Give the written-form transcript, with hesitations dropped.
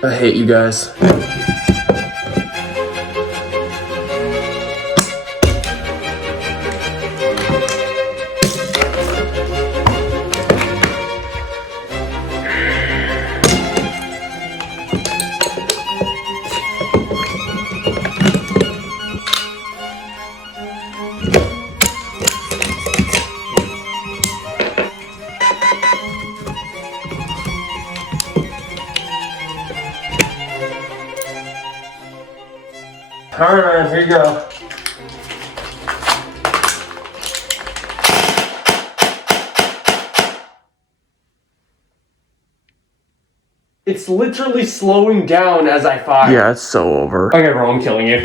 I hate you guys. Alright, here you go. It's literally slowing down as I fire. Yeah, it's so over. Okay, bro, I'm killing you.